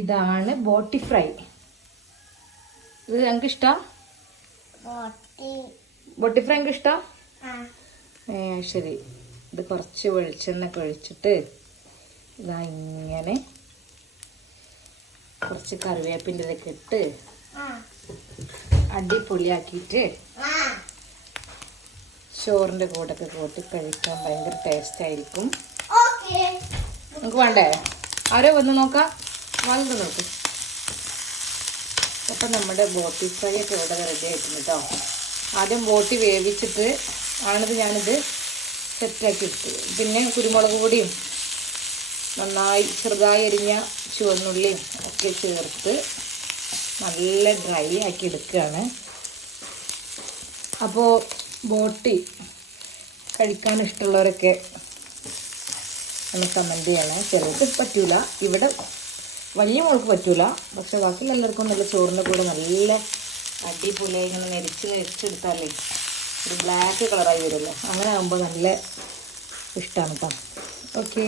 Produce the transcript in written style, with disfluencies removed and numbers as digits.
ഇതാണ് ബോട്ടി ഫ്രൈ. ഇത് ഞങ്ങൾക്ക് ഇഷ്ടാ. ബോട്ടി ഫ്രൈ എനിക്ക് ഇഷ്ടാ. ശരി. ഇത് കുറച്ച് വെളിച്ചെണ്ണ ഒഴിച്ചിട്ട് ഇതാ ഇങ്ങനെ കുറച്ച് കറിവേപ്പിൻ്റെ ഇതൊക്കെ ഇട്ട് അടിപൊളിയാക്കിയിട്ട് ചോറിൻ്റെ കൂടൊക്കെ കൂട്ടി കഴിക്കാൻ ഭയങ്കര ടേസ്റ്റ് ആയിരിക്കും. നമുക്ക് വേണ്ടേ? ആരോ വന്ന് നോക്കാം. വന്ന് നോക്ക്. അപ്പം നമ്മുടെ ബോട്ടി ഫ്രൈ ഒക്കെ ഇവിടെ റെഡി ആയിട്ടുണ്ട് കേട്ടോ. ആദ്യം ബോട്ടി വേവിച്ചിട്ട് ആണിത് ഞാനിത് സെറ്റാക്കി എടുത്തു. പിന്നെ കുരുമുളക് പൊടിയും നന്നായി ചെറുതായി അരിഞ്ഞ ചുവന്നുള്ളിയും ഒക്കെ ചേർത്ത് നല്ല ഡ്രൈ ആക്കി എടുക്കുകയാണ്. അപ്പോൾ ബോട്ടി കഴിക്കാൻ ഇഷ്ടമുള്ളവരൊക്കെ ഒന്ന് കമൻറ്റ് ചെയ്യണം. ചിലർക്ക് പറ്റൂല. ഇവിടെ വലിയ മോൾക്ക് പറ്റൂല. പക്ഷെ ബാക്കിയുള്ള എല്ലാവർക്കും നല്ല ചോറിൻ്റെ കൂടെ നല്ല അടിപൊളിയായി ഇങ്ങനെ നെരിച്ചെടുത്താലേ ഒരു ബ്ലാക്ക് കളറായി വരുമല്ലോ. അങ്ങനെ ആകുമ്പോൾ നല്ല ഇഷ്ടമാണ് കേട്ടോ. ഓക്കെ.